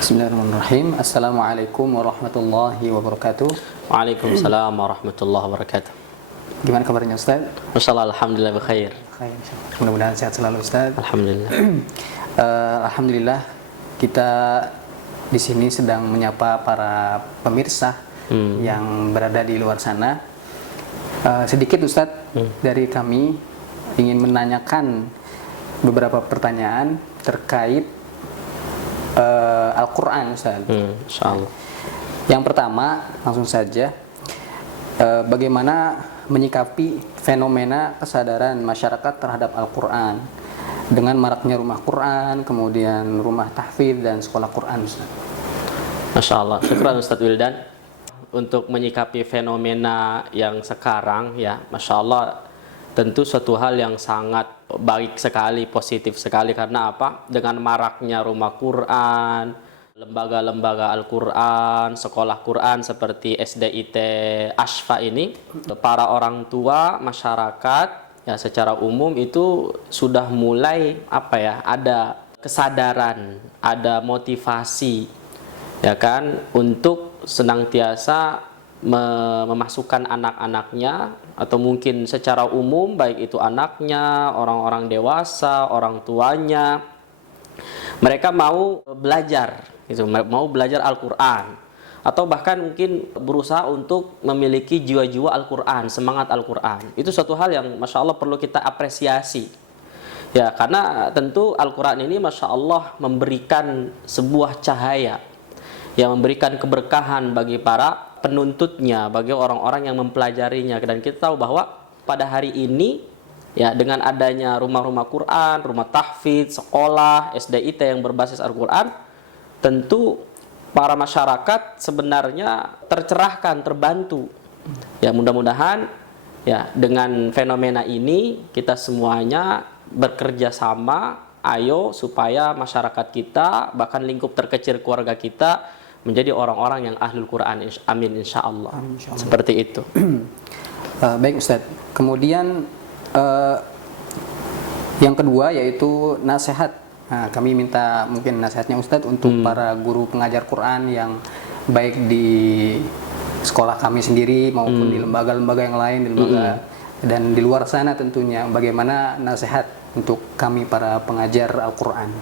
Bismillahirrahmanirrahim. Assalamualaikum warahmatullahi wabarakatuh. Waalaikumsalam warahmatullahi wabarakatuh. Gimana kabarnya Ustaz? Masyaallah, alhamdulillah bikhair. Khair, insyaallah. Mudah-mudahan sehat selalu Ustaz. Alhamdulillah. Alhamdulillah kita di sini sedang menyapa para pemirsa yang berada di luar sana. Sedikit Ustaz dari kami ingin menanyakan beberapa pertanyaan terkait Al-Quran Ustaz. Insyaallah. Yang pertama, langsung saja, bagaimana menyikapi fenomena kesadaran masyarakat terhadap Al-Quran dengan maraknya rumah Quran, kemudian rumah tahfidz dan sekolah Quran Ustaz. Masya Allah. Syukran Ustaz Wildan. Untuk menyikapi fenomena yang sekarang ya, Masya Allah, tentu suatu hal yang sangat baik sekali, positif sekali. Karena apa? Dengan maraknya rumah Quran, lembaga-lembaga Al-Quran, sekolah Quran seperti SDIT Asfa ini, para orang tua, masyarakat ya secara umum itu sudah mulai ada kesadaran, ada motivasi ya kan untuk senantiasa memasukkan anak-anaknya atau mungkin secara umum baik itu anaknya, orang-orang dewasa, orang tuanya, mereka mau belajar gitu, mau belajar Al-Quran atau bahkan mungkin berusaha untuk memiliki jiwa-jiwa Al-Quran, semangat Al-Quran. Itu suatu hal yang Masya Allah perlu kita apresiasi ya, karena tentu Al-Quran ini Masya Allah memberikan sebuah cahaya yang memberikan keberkahan bagi para penuntutnya, bagi orang-orang yang mempelajarinya. Dan kita tahu bahwa pada hari ini ya, dengan adanya rumah-rumah Quran, rumah tahfidz, sekolah, SDIT yang berbasis Al-Quran, tentu para masyarakat sebenarnya tercerahkan, terbantu. Ya, mudah-mudahan ya dengan fenomena ini kita semuanya bekerja sama, ayo supaya masyarakat kita, bahkan lingkup terkecil keluarga kita menjadi orang-orang yang ahlul Quran. Amin insyaallah. Seperti itu. Baik Ustaz. Kemudian yang kedua yaitu nasihat. Nah, kami minta mungkin nasihatnya Ustadz untuk para guru pengajar Quran yang baik di sekolah kami sendiri maupun di lembaga-lembaga yang lain, di lembaga dan di luar sana tentunya, bagaimana nasihat untuk kami para pengajar Al-Quran.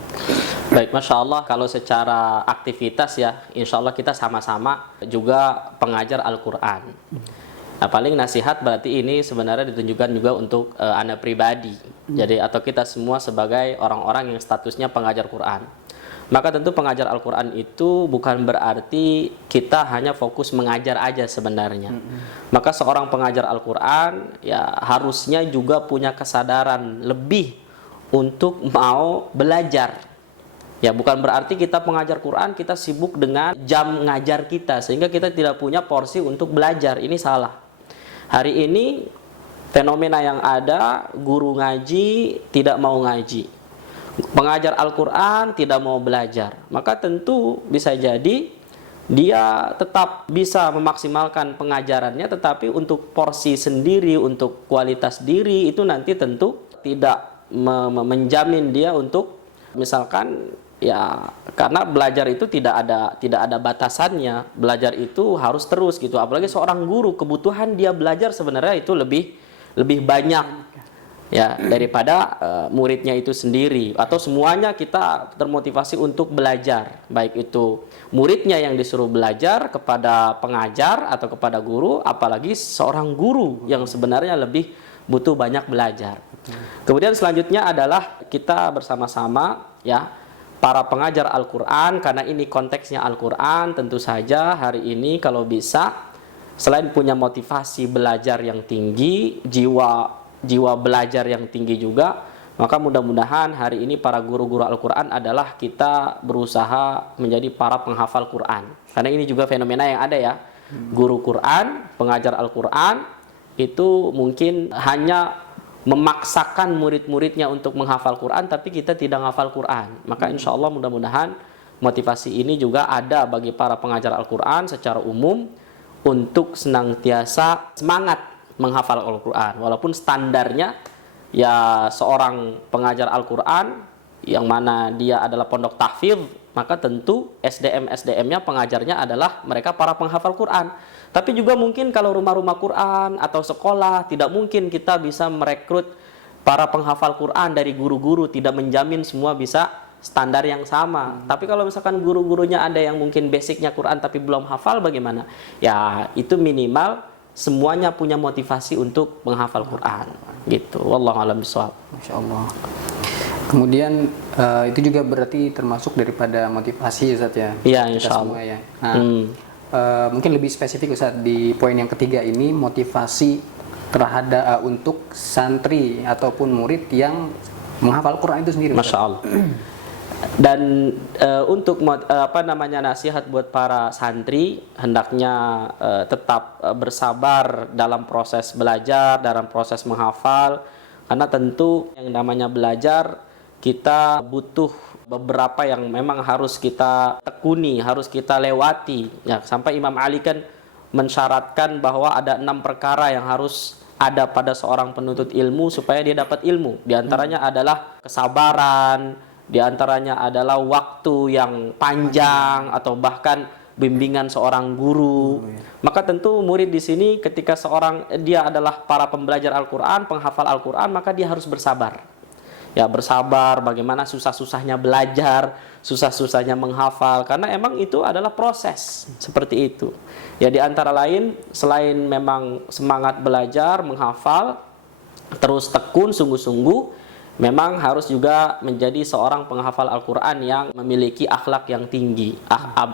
Baik, Masya Allah, kalau secara aktivitas ya, insya Allah kita sama-sama juga pengajar Al-Quran. Nah, paling nasihat berarti ini sebenarnya ditunjukkan juga untuk Anda pribadi. Jadi atau kita semua sebagai orang-orang yang statusnya pengajar Quran. Maka tentu pengajar Al-Quran itu bukan berarti kita hanya fokus mengajar aja sebenarnya. Maka seorang pengajar Al-Quran ya harusnya juga punya kesadaran lebih untuk mau belajar. Ya, bukan berarti kita pengajar Quran kita sibuk dengan jam ngajar kita sehingga kita tidak punya porsi untuk belajar. Ini salah. Hari ini fenomena yang ada, guru ngaji tidak mau ngaji, pengajar Al-Quran tidak mau belajar. Maka tentu bisa jadi dia tetap bisa memaksimalkan pengajarannya, tetapi untuk porsi sendiri, untuk kualitas diri itu nanti tentu tidak menjamin dia untuk misalkan ya, karena belajar itu tidak ada batasannya. Belajar itu harus terus gitu. Apalagi seorang guru, kebutuhan dia belajar sebenarnya itu lebih banyak ya daripada muridnya itu sendiri. Atau semuanya kita termotivasi untuk belajar, baik itu muridnya yang disuruh belajar kepada pengajar atau kepada guru, apalagi seorang guru yang sebenarnya lebih butuh banyak belajar. Kemudian selanjutnya adalah kita bersama-sama ya para pengajar Al-Quran, karena ini konteksnya Al-Quran, tentu saja hari ini kalau bisa selain punya motivasi belajar yang tinggi, jiwa belajar yang tinggi juga, maka mudah-mudahan hari ini para guru-guru Al-Quran adalah kita berusaha menjadi para penghafal Quran. Karena ini juga fenomena yang ada ya, guru Quran, pengajar Al-Quran itu mungkin hanya memaksakan murid-muridnya untuk menghafal Quran, tapi kita tidak menghafal Quran. Maka insya Allah mudah-mudahan motivasi ini juga ada bagi para pengajar Al-Quran secara umum untuk senantiasa semangat menghafal Al-Quran. Walaupun standarnya ya seorang pengajar Al-Quran yang mana dia adalah pondok tahfidz, maka tentu SDM-nya pengajarnya adalah mereka para penghafal Quran. Tapi juga mungkin kalau rumah-rumah Quran atau sekolah, tidak mungkin kita bisa merekrut para penghafal Quran dari guru-guru, tidak menjamin semua bisa standar yang sama. Tapi kalau misalkan guru-gurunya ada yang mungkin basicnya Quran tapi belum hafal, bagaimana? Ya itu minimal semuanya punya motivasi untuk menghafal Quran gitu. Wallahu a'lam bishawab. Masya Allah. Kemudian itu juga berarti termasuk daripada motivasi Ustaz ya? Iya, Kita insya semua Allah. ya. Nah, mungkin lebih spesifik Ustaz di poin yang ketiga ini, motivasi terhadap untuk santri ataupun murid yang menghafal Quran itu sendiri Ustaz. Masya Allah. Dan untuk nasihat buat para santri, hendaknya tetap bersabar dalam proses belajar, dalam proses menghafal, karena tentu yang namanya belajar kita butuh beberapa yang memang harus kita tekuni, harus kita lewati. Ya, sampai Imam Ali kan mensyaratkan bahwa ada 6 perkara yang harus ada pada seorang penuntut ilmu supaya dia dapat ilmu. Di antaranya adalah kesabaran, di antaranya adalah waktu yang panjang atau bahkan bimbingan seorang guru. Maka tentu murid di sini ketika dia adalah para pembelajar Al-Qur'an, penghafal Al-Qur'an, maka dia harus bersabar. Ya, bersabar bagaimana susah-susahnya belajar, susah-susahnya menghafal, karena emang itu adalah proses seperti itu. Ya, di antara lain selain memang semangat belajar, menghafal, terus tekun sungguh-sungguh, memang harus juga menjadi seorang penghafal Al-Quran yang memiliki akhlak yang tinggi,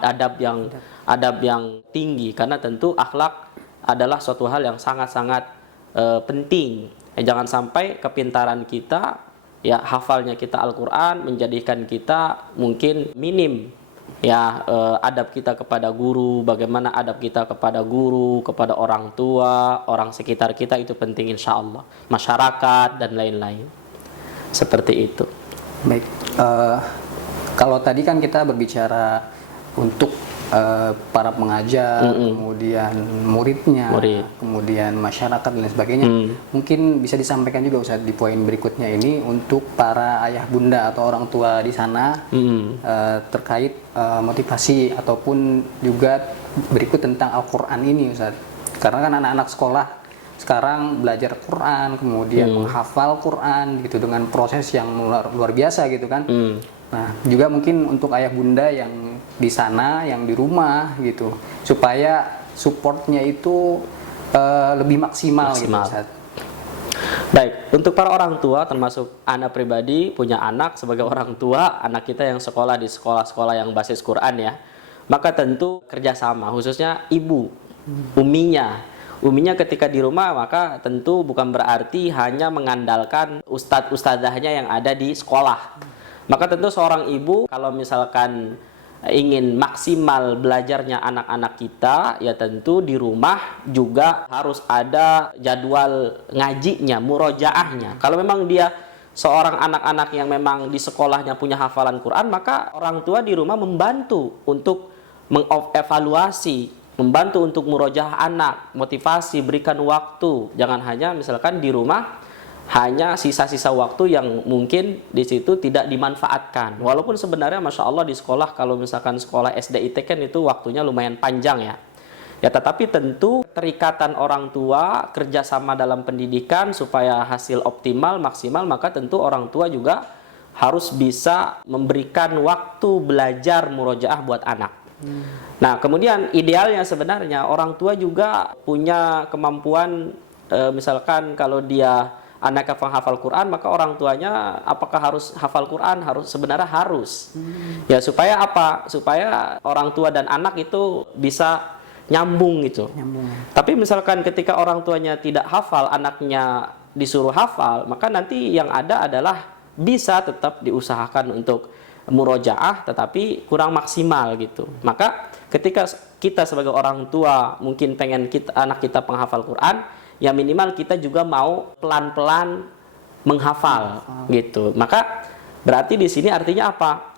adab yang tinggi, karena tentu akhlak adalah suatu hal yang sangat-sangat penting. Jangan sampai kepintaran kita, ya hafalnya kita Al-Quran menjadikan kita mungkin minim. Ya, adab kita kepada guru, bagaimana adab kita kepada guru, kepada orang tua, orang sekitar kita itu penting insya Allah, masyarakat dan lain-lain. Seperti itu. Baik, kalau tadi kan kita berbicara untuk para pengajar, kemudian muridnya, kemudian masyarakat dan lain sebagainya. Mungkin bisa disampaikan juga Ustaz di poin berikutnya ini untuk para ayah bunda atau orang tua di sana terkait motivasi ataupun juga berikut tentang Al-Quran ini Ustaz. Karena kan anak-anak sekolah sekarang belajar Quran, kemudian menghafal Quran gitu dengan proses yang luar biasa gitu kan. Nah, juga mungkin untuk ayah bunda yang di sana, yang di rumah gitu, supaya supportnya itu lebih maksimal. Gitu Ustaz. Baik, untuk para orang tua termasuk anak pribadi punya anak sebagai orang tua, anak kita yang sekolah di sekolah-sekolah yang basis Quran ya, maka tentu kerjasama, khususnya ibu, Uminya ketika di rumah maka tentu bukan berarti hanya mengandalkan ustadz-ustadzahnya yang ada di sekolah. Maka tentu seorang ibu kalau misalkan ingin maksimal belajarnya anak-anak kita, ya tentu di rumah juga harus ada jadwal ngajinya, murojaahnya. Kalau memang dia seorang anak-anak yang memang di sekolahnya punya hafalan Quran, maka orang tua di rumah membantu untuk mengevaluasi, membantu untuk murojaah anak, motivasi, berikan waktu. Jangan hanya misalkan di rumah hanya sisa-sisa waktu yang mungkin di situ tidak dimanfaatkan. Walaupun sebenarnya Masya Allah di sekolah, kalau misalkan sekolah SDIT kan itu waktunya lumayan panjang ya. Ya tetapi tentu keterikatan orang tua, kerjasama dalam pendidikan supaya hasil optimal, maksimal, maka tentu orang tua juga harus bisa memberikan waktu belajar murojaah buat anak. Nah, kemudian idealnya sebenarnya orang tua juga punya kemampuan, misalkan kalau dia anaknya penghafal Quran, maka orang tuanya apakah harus hafal Quran? Sebenarnya harus. Ya supaya apa? Supaya orang tua dan anak itu bisa nyambung gitu. Tapi misalkan ketika orang tuanya tidak hafal, anaknya disuruh hafal, maka nanti yang ada adalah bisa tetap diusahakan untuk murojaah tetapi kurang maksimal gitu. Maka ketika kita sebagai orang tua mungkin pengen anak kita penghafal Quran, ya minimal kita juga mau pelan-pelan menghafal gitu. Maka berarti di sini artinya apa?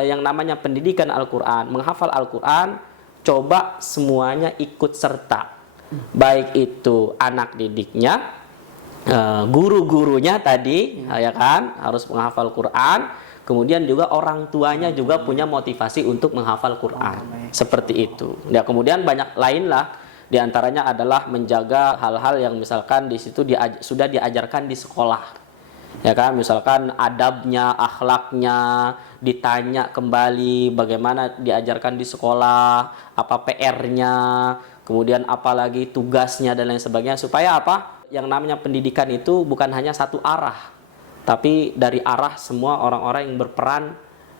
Yang namanya pendidikan Al-Quran, menghafal Al-Quran, coba semuanya ikut serta. Baik itu anak didiknya, guru-gurunya tadi, ya kan, harus menghafal Quran. kemudian juga orang tuanya juga punya motivasi untuk menghafal Quran. Seperti itu. Ya, kemudian banyak lain lah, di antaranya adalah menjaga hal-hal yang misalkan di situ sudah diajarkan di sekolah. Ya kan, misalkan adabnya, akhlaknya ditanya kembali bagaimana diajarkan di sekolah, apa PR-nya, kemudian apalagi tugasnya dan lain sebagainya, supaya apa? Yang namanya pendidikan itu bukan hanya satu arah, tapi dari arah semua orang-orang yang berperan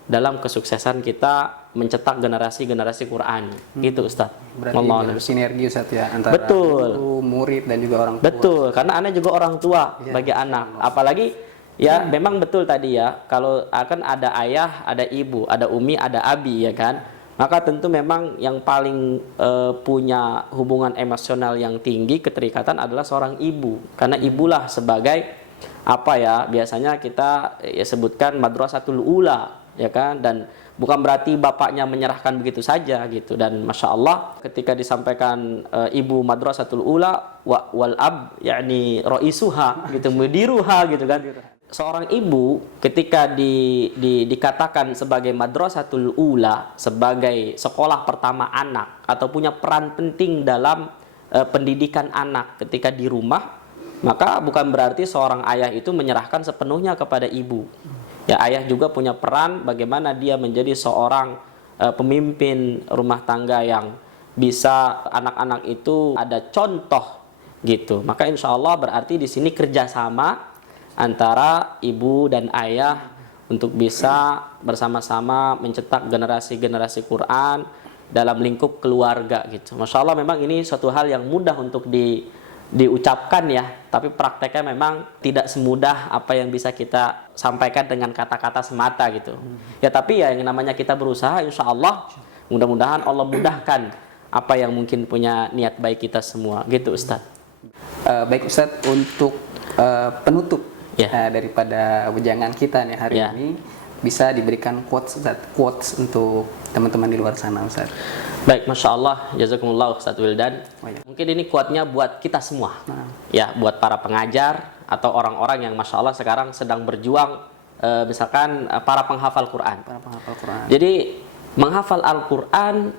dalam kesuksesan kita mencetak generasi-generasi Quran. Gitu Ustaz. Berarti sinergi Ustaz ya antara guru, murid dan juga orang tua. Betul, karena Anda juga orang tua bagi anak. Apalagi ya memang betul tadi ya, kalau akan ada ayah, ada ibu, ada umi, ada abi ya kan. Maka tentu memang yang paling punya hubungan emosional yang tinggi, keterikatan adalah seorang ibu. Karena ibulah sebagai apa ya, biasanya kita ya sebutkan madrasatul ula ya kan, dan bukan berarti bapaknya menyerahkan begitu saja gitu. Dan masya Allah ketika disampaikan ibu madrasatul ula wal ab yakni roisuha gitu, mudiruha gitu kan. Seorang ibu ketika dikatakan sebagai madrasatul ula, sebagai sekolah pertama anak, atau punya peran penting dalam pendidikan anak ketika di rumah, maka bukan berarti seorang ayah itu menyerahkan sepenuhnya kepada ibu. Ya, ayah juga punya peran bagaimana dia menjadi seorang pemimpin rumah tangga yang bisa anak-anak itu ada contoh gitu. Maka insya Allah berarti di sini kerjasama antara ibu dan ayah untuk bisa bersama-sama mencetak generasi-generasi Quran dalam lingkup keluarga gitu. Masya Allah memang ini suatu hal yang mudah untuk diucapkan ya, tapi prakteknya memang tidak semudah apa yang bisa kita sampaikan dengan kata-kata semata gitu. Ya tapi ya yang namanya kita berusaha, insya Allah mudah-mudahan Allah mudahkan apa yang mungkin punya niat baik kita semua gitu Ustadz. Baik Ustadz, untuk penutup daripada wejangan kita nih hari ini, bisa diberikan quotes untuk teman-teman di luar sana Ustadz. Baik, Masya Allah, jazakumullah Ustadz Wildan. Mungkin ini kuatnya buat kita semua. Ya, buat para pengajar atau orang-orang yang Masya Allah sekarang sedang berjuang, misalkan para penghafal Quran. Jadi, menghafal Al-Quran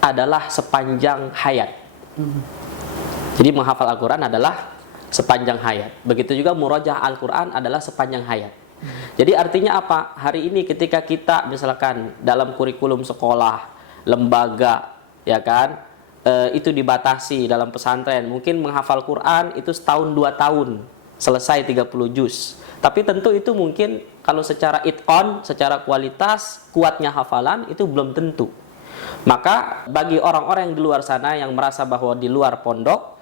adalah sepanjang hayat. Jadi, menghafal Al-Quran adalah sepanjang hayat. Begitu juga murajaah Al-Quran adalah sepanjang hayat. Jadi, artinya apa? Hari ini ketika kita misalkan dalam kurikulum sekolah, lembaga ya kan, itu dibatasi dalam pesantren, mungkin menghafal Quran itu setahun 2 tahun selesai 30 juz. Tapi tentu itu mungkin kalau secara itqan, secara kualitas kuatnya hafalan itu belum tentu. Maka bagi orang-orang yang di luar sana yang merasa bahwa di luar pondok,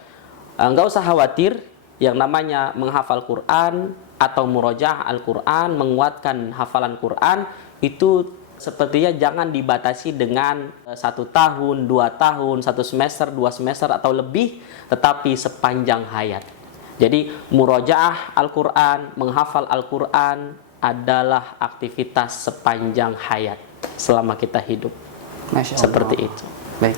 enggak usah khawatir, yang namanya menghafal Quran atau murojaah Al-Quran, menguatkan hafalan Quran itu sepertinya jangan dibatasi dengan 1 tahun, 2 tahun, 1 semester, 2 semester atau lebih, tetapi sepanjang hayat. Jadi murojaah Al-Quran, menghafal Al-Quran adalah aktivitas sepanjang hayat selama kita hidup. Masya Allah. Seperti itu. Baik.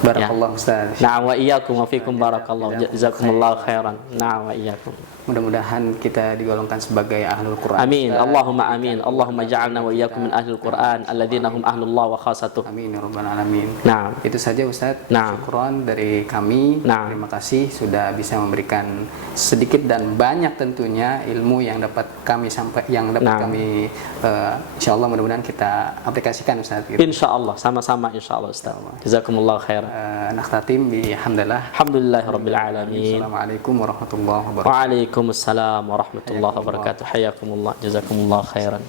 Barakallahu Ustaz. Na'am wa iyyakum wa fikum barakallahu. Jazakumullahu khairan. Na'am wa iyyakum. Mudah-mudahan kita digolongkan sebagai ahlul Quran. Amin. Allahumma amin. Allahumma ja'alna wa iyyakum min ahlul Quran alladzina hum ahlullah wa khasatuh. Amin ya rabbal alamin. Nah, itu saja Ustaz. Nah. Syukron dari kami. Nah. Terima kasih sudah bisa memberikan sedikit dan banyak tentunya ilmu yang dapat kami kami insyaallah mudah-mudahan kita aplikasikan Ustaz gitu. Insyaallah, sama-sama insyaallah Ustaz. Jazakumullah khairan. Nakhtatim bihamdillah. Alhamdulillahirabbil alamin. Assalamualaikum warahmatullahi wabarakatuh. Waalaikumsalam warahmatullahi wabarakatuh. Hayakumullah. Jazakumullah khairan.